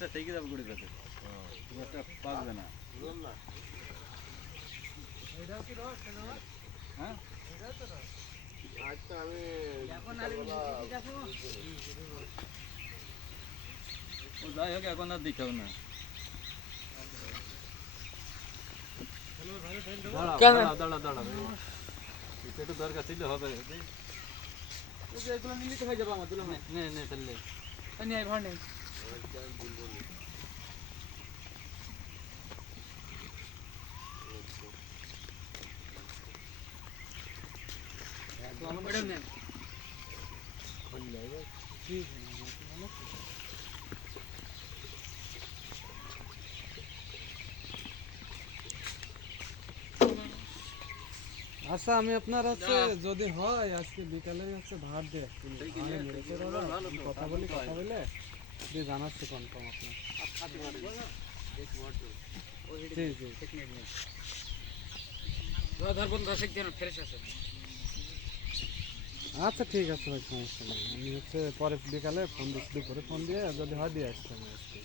আচ্ছা ঠিকই যাবে গুড়ি যাবে একটা পাকবে না হ্যাঁ আচ্ছা আমি এখন আর ও যাই হোক এখন আর দিতেও না দাঁড়া দাঁড়া দাঁড়া এটা তো দরকার ছিল হবে এগুলো নিলে তো হয়ে যাবে আমার দিলাম নে নে তাহলে নিয়ে ভাড় নেই ম্যাডাম নেন আচ্ছা আমি আপনার হচ্ছে যদি হয় আজকে বিকালে হচ্ছে ভাত দিয়ে কথা বলে দিয়ে জানাচ্ছি কনফার্ম আপনার জি জি আচ্ছা ঠিক আছে ভাই সমস্যা নেই আমি হচ্ছে পরে বিকালে ফোন দিচ্ছি দুপুরে ফোন দিয়ে যদি হয় দিয়ে আসছি আমি আজকে